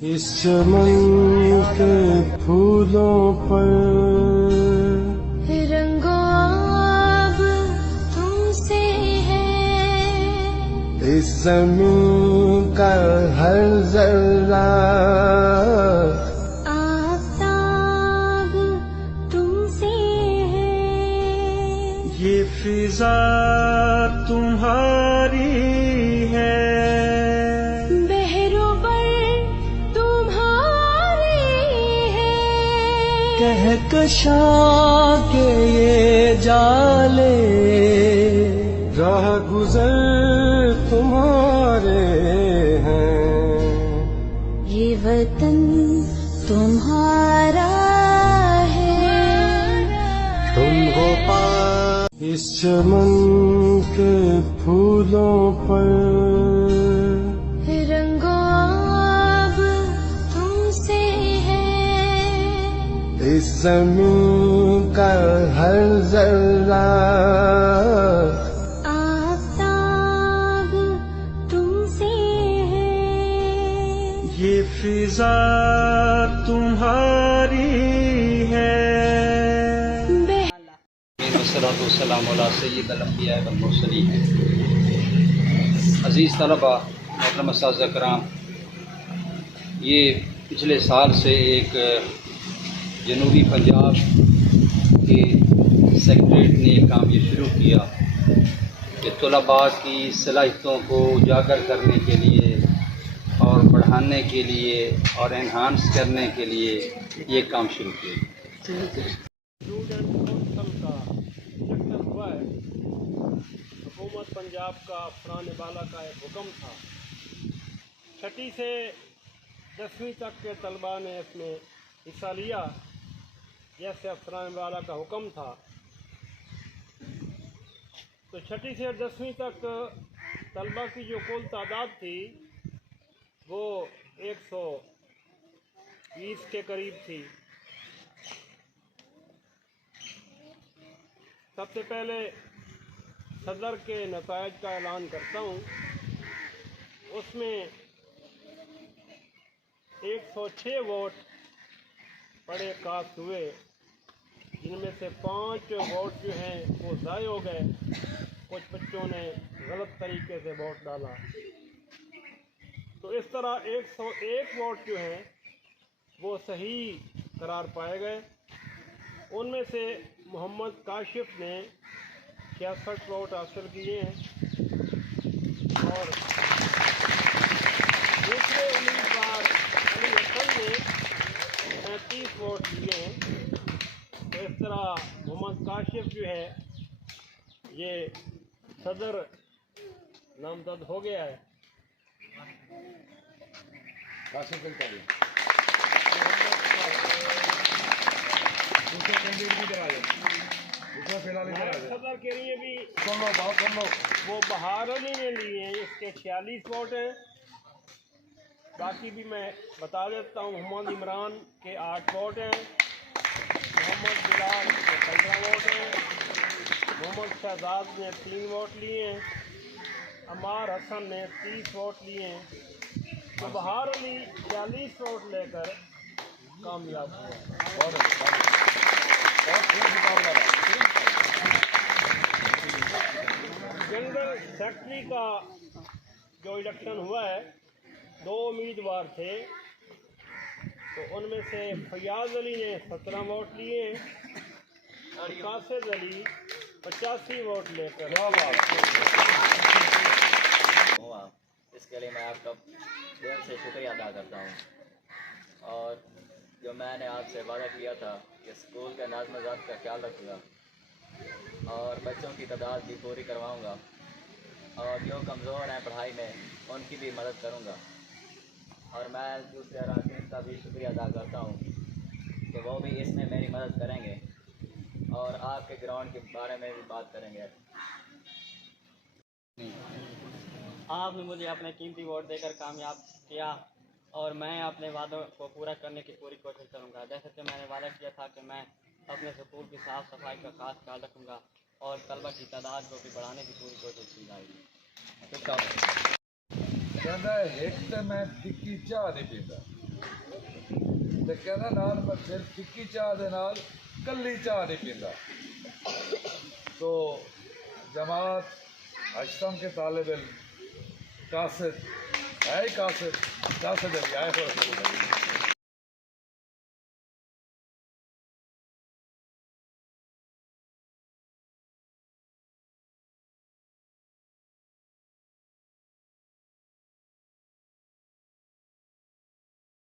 اس چمن کے پھولوں پر رنگو آب تم سے ہے، اس زمین کا ہر ذرہ آفتاب تم سے ہے، یہ فضا تمہاری ہے، کہکشاں کے یہ جالے راہ گزر تمہارے ہیں، یہ وطن تمہارا ہے، تم ہو پاس اس چمن کے پھولوں پر رنگو آب تم سے ہے، اس زمین کا ہر ذرہ آفتاب تم سے ہے، یہ فضا تمہاری ہے۔ والصلاۃ والسلام علی سید الانبیاء والمرسلین۔ عزیز طلباء، محترم اساتذہ کرام، یہ پچھلے سال سے ایک جنوبی پنجاب کے سیکریٹریٹ نے یہ کام شروع کیا کہ طلباء کی صلاحیتوں کو اجاگر کرنے کے لیے اور بڑھانے کے لیے اور انہانس کرنے کے لیے یہ کام شروع کیا۔ اسٹوڈنٹ کونسل کا الیکشن ہوا ہے۔ حکومت پنجاب کا افسران بالا کا ایک حکم تھا، 6 سے 10ویں تک کے طلباء نے اس میں حصہ لیا، جیسے افسران بالا کا حکم تھا۔ تو 6 سے 10ویں تک طلباء کی جو کل تعداد تھی وہ 120 کے قریب تھی۔ سب سے پہلے صدر کے نتائج کا اعلان کرتا ہوں۔ اس میں 106 ووٹ پڑے کاسٹ ہوئے، جن میں سے 5 ووٹ جو ہیں وہ ضائع ہو گئے، کچھ بچوں نے غلط طریقے سے ووٹ ڈالا۔ تو اس طرح 101 ووٹ جو ہیں وہ صحیح قرار پائے گئے۔ ان میں سے محمد کاشف نے 66 ووٹ حاصل کیے ہیں اور دوسرے امیدوار علی حسن نے 37 ووٹ لیے ہیں۔ تو اس طرح محمد کاشف جو ہے یہ صدر نامزد ہو گیا ہے۔ صدر کے لیے بھی وہ بہار علی نے لیے ہیں، اس کے 46 ووٹ ہیں۔ باقی بھی میں بتا دیتا ہوں، محمد عمران کے 8 ووٹ ہیں، محمد بلال کے 15 ووٹ ہیں، محمد شہزاد نے 3 ووٹ لیے ہیں، عمار حسن نے 30 ووٹ لیے ہیں۔ تو بہار علی 46 ووٹ لے کر کامیاب ہوا۔ جنرل سیکرٹری کا جو الیکشن ہوا ہے، 2 امیدوار تھے، تو ان میں سے فیاض علی نے 17 ووٹ لیے ہیں اور قاصد علی 85 ووٹ لے کر۔ اس کے لیے میں آپ کا دل سے شکریہ ادا کرتا ہوں، اور جو میں نے آپ سے وعدہ کیا تھا کہ اسکول کے نظم و ضبط کا خیال رکھوں گا اور بچوں کی تعداد بھی پوری کرواؤں گا، اور جو کمزور ہیں پڑھائی میں ان کی بھی مدد کروں گا۔ اور میں دوسرے اراکین کا بھی شکریہ ادا کرتا ہوں کہ وہ بھی اس میں میری مدد کریں گے اور آپ کے گراؤنڈ کے بارے میں بھی بات کریں گے۔ آپ نے مجھے اپنے قیمتی ووٹ دے کر کامیاب کیا اور میں اپنے وعدوں کو پورا کرنے کی پوری کوشش کروں گا، جیسے کہ میں نے وعدہ کیا تھا کہ میں اپنے سکول کی صاف صفائی کا خاص خیال رکھوں گا اور طلبہ کی تعداد کو بھی بڑھانے کی پوری کوشش کی جائے گی۔ کہندا ہے ایک تے میں ٹکی چاہ نہیں پیندا، ਤੇ ਕਹਿੰਦਾ ਨਾਲ ਮੈਂ ਫਿਰ ਫਿੱਕੀ ਚਾਹ ਦੇ ਨਾਲ ਕੱਲੀ ਚਾਹ ਨਹੀਂ ਪੀਂਦਾ। تو جماعت اشتم کے طالب علم قاصد ہے، قاصد علی آئے ہو